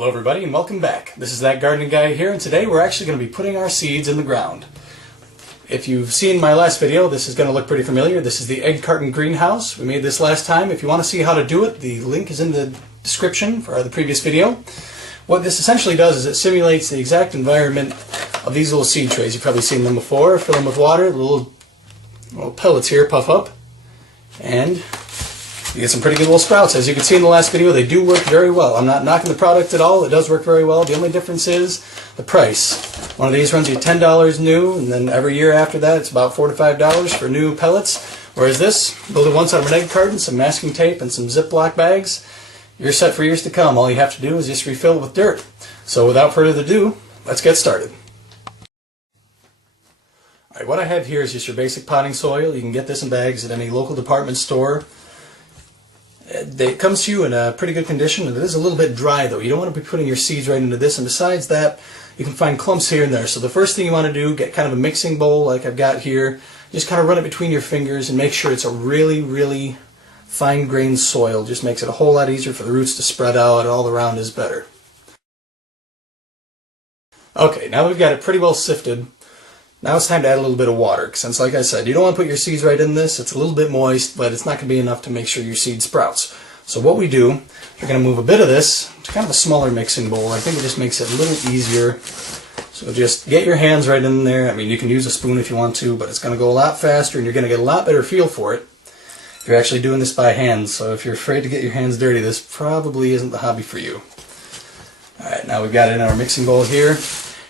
Hello everybody and welcome back. This is That Gardening Guy here, and today we're actually going to be putting our seeds in the ground. If you've seen my last video, this is going to look pretty familiar. This is the egg carton greenhouse. We made this last time. If you want to see how to do it, the link is in the description for the previous video. What this essentially does is it simulates the exact environment of these little seed trays. You've probably seen them before. Fill them with water, the little pellets here puff up, and you get some pretty good little sprouts. As you can see in the last video, they do work very well. I'm not knocking the product at all. It does work very well. The only difference is the price. One of these runs you $10 new, and then every year after that it's about $4 to $5 for new pellets. Whereas this, build it once out of an egg carton, some masking tape, and some Ziploc bags. You're set for years to come. All you have to do is just refill it with dirt. So without further ado, let's get started. Alright, what I have here is just your basic potting soil. You can get this in bags at any local department store. It comes to you in a pretty good condition. It is a little bit dry though. You don't want to be putting your seeds right into this, and besides that, you can find clumps here and there. So the first thing you want to do, get kind of a mixing bowl like I've got here. Just kind of run it between your fingers and make sure it's a really fine-grained soil. Just makes it a whole lot easier for the roots to spread out. All around is better. Okay, now we've got it pretty well sifted. Now it's time to add a little bit of water, since like I said, you don't want to put your seeds right in this. It's a little bit moist, but it's not going to be enough to make sure your seed sprouts. So what we do, we're going to move a bit of this to kind of a smaller mixing bowl. I think it just makes it a little easier. So just get your hands right in there. I mean, you can use a spoon if you want to, but it's going to go a lot faster and you're going to get a lot better feel for it if you're actually doing this by hand. So if you're afraid to get your hands dirty, this probably isn't the hobby for you. Alright, now we've got it in our mixing bowl here.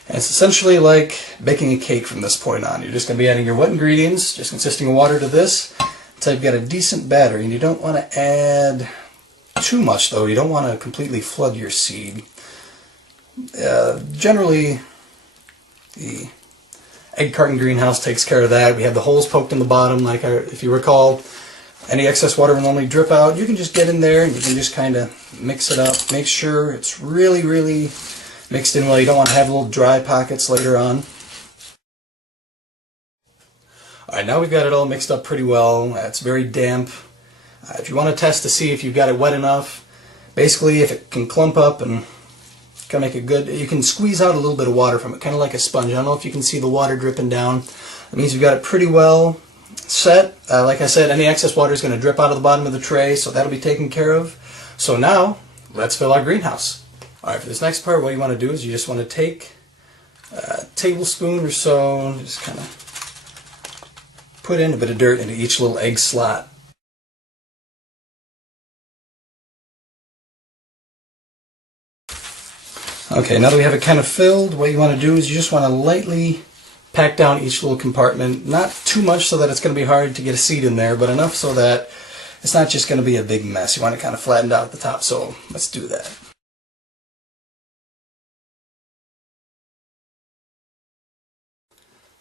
And it's essentially like baking a cake from this point on. You're just going to be adding your wet ingredients, just consisting of water to this, until you've got a decent batter. And you don't want to add too much though. You don't want to completely flood your seed. Generally, the egg carton greenhouse takes care of that. We have the holes poked in the bottom, like if you recall. Any excess water will normally drip out. You can just get in there and you can just kind of mix it up. Make sure it's really mixed in well. You don't want to have little dry pockets later on. Alright, now we've got it all mixed up pretty well. It's very damp. If you want to test to see if you've got it wet enough, basically if it can clump up and kind of make it good, you can squeeze out a little bit of water from it, kind of like a sponge. I don't know if you can see the water dripping down. That means you've got it pretty well set. Like I said, any excess water is going to drip out of the bottom of the tray, so that'll be taken care of. So now, let's fill our greenhouse. Alright, for this next part, what you want to do is you just want to take a tablespoon or so, just kind of put in a bit of dirt into each little egg slot. Okay, now that we have it kind of filled, what you want to do is you just want to lightly pack down each little compartment. Not too much so that it's going to be hard to get a seed in there, but enough so that it's not just going to be a big mess. You want it kind of flattened out at the top, so let's do that.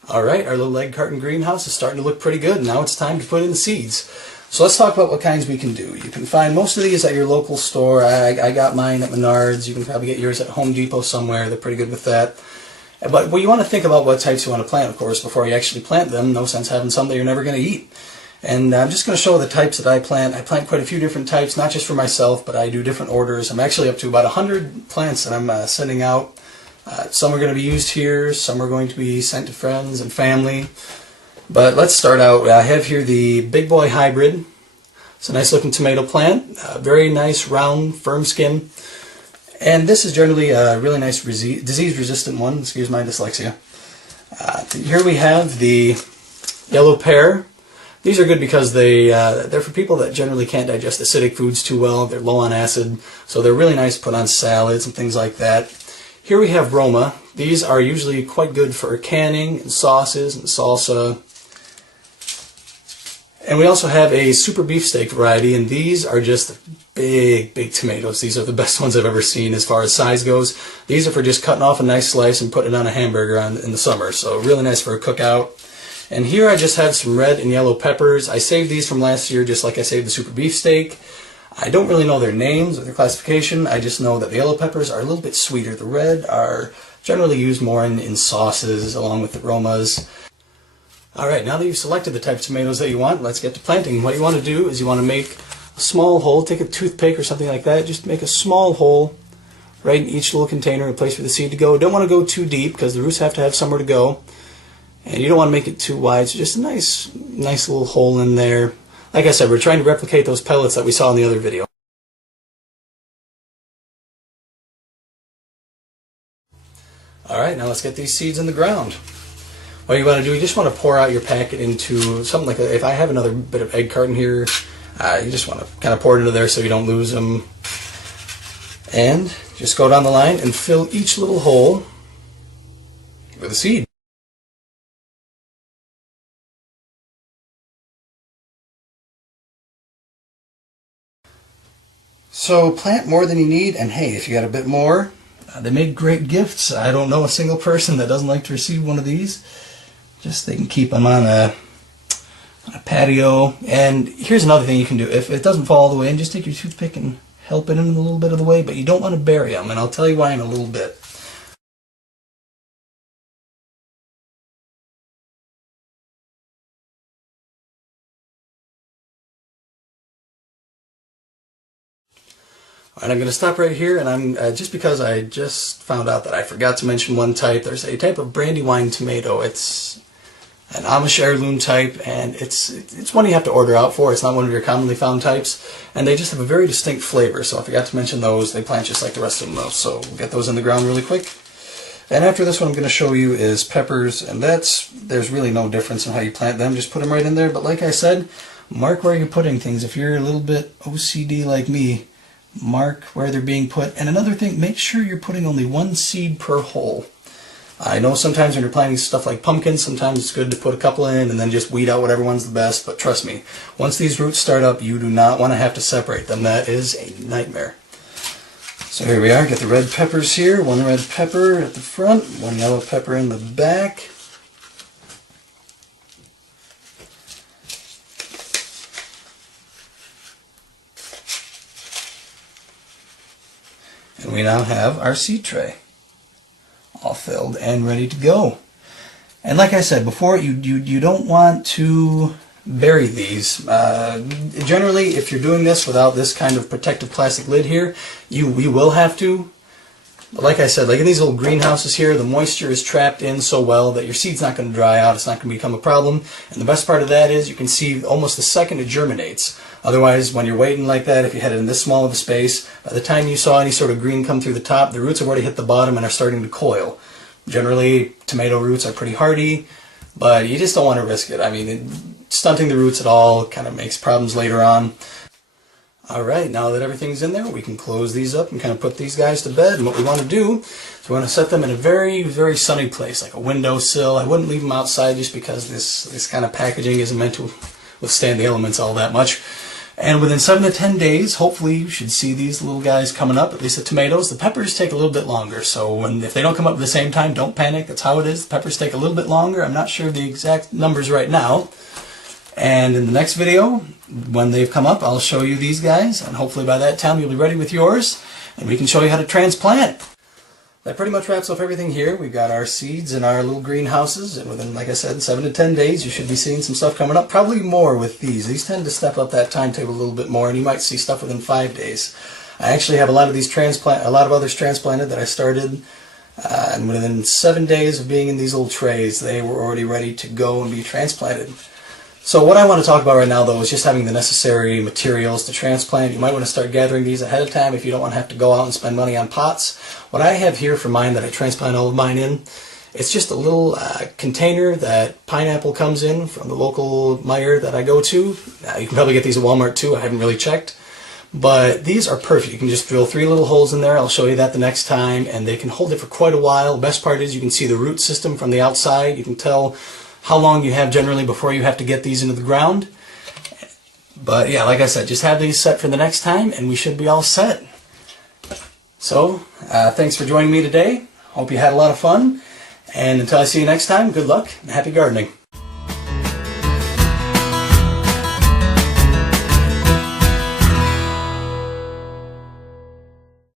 Alright, our little egg carton greenhouse is starting to look pretty good. Now it's time to put in the seeds. So let's talk about what kinds we can do. You can find most of these at your local store. I got mine at Menards. You can probably get yours at Home Depot somewhere. They're pretty good with that. But you want to think about what types you want to plant, of course, before you actually plant them. No sense having some that you're never going to eat. And I'm just going to show the types that I plant. I plant quite a few different types, not just for myself, but I do different orders. I'm actually up to about 100 plants that I'm sending out. Some are going to be used here, some are going to be sent to friends and family. But let's start out. I have here the Big Boy Hybrid. It's a nice looking tomato plant, very nice, round, firm skin. And this is generally a really nice disease resistant one, excuse my dyslexia. Here we have the yellow pear. These are good because they're for people that generally can't digest acidic foods too well. They're low on acid, so they're really nice to put on salads and things like that. Here we have Roma. These are usually quite good for canning and sauces and salsa. And we also have a super beefsteak variety, and these are just big tomatoes. These are the best ones I've ever seen as far as size goes. These are for just cutting off a nice slice and putting it on a hamburger in the summer, so really nice for a cookout. And here I just have some red and yellow peppers. I saved these from last year just like I saved the super beefsteak. I don't really know their names or their classification. I just know that the yellow peppers are a little bit sweeter. The red are generally used more in sauces along with the Romas. Alright, now that you've selected the type of tomatoes that you want, let's get to planting. What you want to do is you want to make a small hole, take a toothpick or something like that, just make a small hole right in each little container, a place for the seed to go. Don't want to go too deep because the roots have to have somewhere to go. And you don't want to make it too wide, so just a nice little hole in there. Like I said, we're trying to replicate those pellets that we saw in the other video. Alright, now let's get these seeds in the ground. What you want to do, you just want to pour out your packet into something like if I have another bit of egg carton here, you just want to kind of pour it into there so you don't lose them. And just go down the line and fill each little hole with a seed. So plant more than you need, and hey, if you got a bit more, they make great gifts. I don't know a single person that doesn't like to receive one of these. Just they can keep them on a patio. And here's another thing you can do. If it doesn't fall all the way in, just take your toothpick and help it in a little bit of the way, but you don't want to bury them, and I'll tell you why in a little bit. And I'm going to stop right here, and I'm just because I just found out that I forgot to mention one type. There's a type of brandywine tomato. It's an Amish heirloom type, and it's one you have to order out for. It's not one of your commonly found types, and they just have a very distinct flavor. So I forgot to mention those. They plant just like the rest of them, though. So we'll get those in the ground really quick. And after this, what I'm going to show you is peppers, and there's really no difference in how you plant them. Just put them right in there. But like I said, mark where you're putting things. If you're a little bit OCD like me, mark where they're being put. And another thing, make sure you're putting only one seed per hole. I know sometimes when you're planting stuff like pumpkins, sometimes it's good to put a couple in and then just weed out whatever one's the best, but trust me, once these roots start up, you do not want to have to separate them. That is a nightmare. So here we are, get the red peppers here, one red pepper at the front, one yellow pepper in the back. And we now have our seed tray all filled and ready to go. And like I said before, you don't want to bury these. Generally, if you're doing this without this kind of protective plastic lid here, we will have to. But like I said, like in these little greenhouses here, the moisture is trapped in so well that your seed's not going to dry out. It's not going to become a problem. And the best part of that is you can see almost the second it germinates. Otherwise, when you're waiting like that, if you had it in this small of a space, by the time you saw any sort of green come through the top, the roots have already hit the bottom and are starting to coil. Generally, tomato roots are pretty hardy, but you just don't want to risk it. I mean, stunting the roots at all kind of makes problems later on. Alright, now that everything's in there, we can close these up and kind of put these guys to bed. And what we want to do is we want to set them in a very, very sunny place, like a windowsill. I wouldn't leave them outside just because this kind of packaging isn't meant to withstand the elements all that much. And within 7 to 10 days, hopefully you should see these little guys coming up, at least the tomatoes. The peppers take a little bit longer, so if they don't come up at the same time, don't panic. That's how it is. The peppers take a little bit longer. I'm not sure of the exact numbers right now. And in the next video, when they've come up, I'll show you these guys, and hopefully by that time you'll be ready with yours, and we can show you how to transplant. That pretty much wraps up everything here. We've got our seeds in our little greenhouses, and within, like I said, 7 to 10 days, you should be seeing some stuff coming up. Probably more with these. These tend to step up that timetable a little bit more, and you might see stuff within 5 days. I actually have a lot of these a lot of others transplanted that I started, and within 7 days of being in these little trays, they were already ready to go and be transplanted. So what I want to talk about right now, though, is just having the necessary materials to transplant. You might want to start gathering these ahead of time if you don't want to have to go out and spend money on pots. What I have here for mine that I transplant all of mine in, it's just a little container that pineapple comes in from the local Meijer that I go to. You can probably get these at Walmart too. I haven't really checked. But these are perfect. You can just drill 3 little holes in there. I'll show you that the next time. And they can hold it for quite a while. The best part is you can see the root system from the outside. You can tell how long you have generally before you have to get these into the ground. But yeah, like I said, just have these set for the next time and we should be all set. So, thanks for joining me today. Hope you had a lot of fun. And until I see you next time, good luck and happy gardening.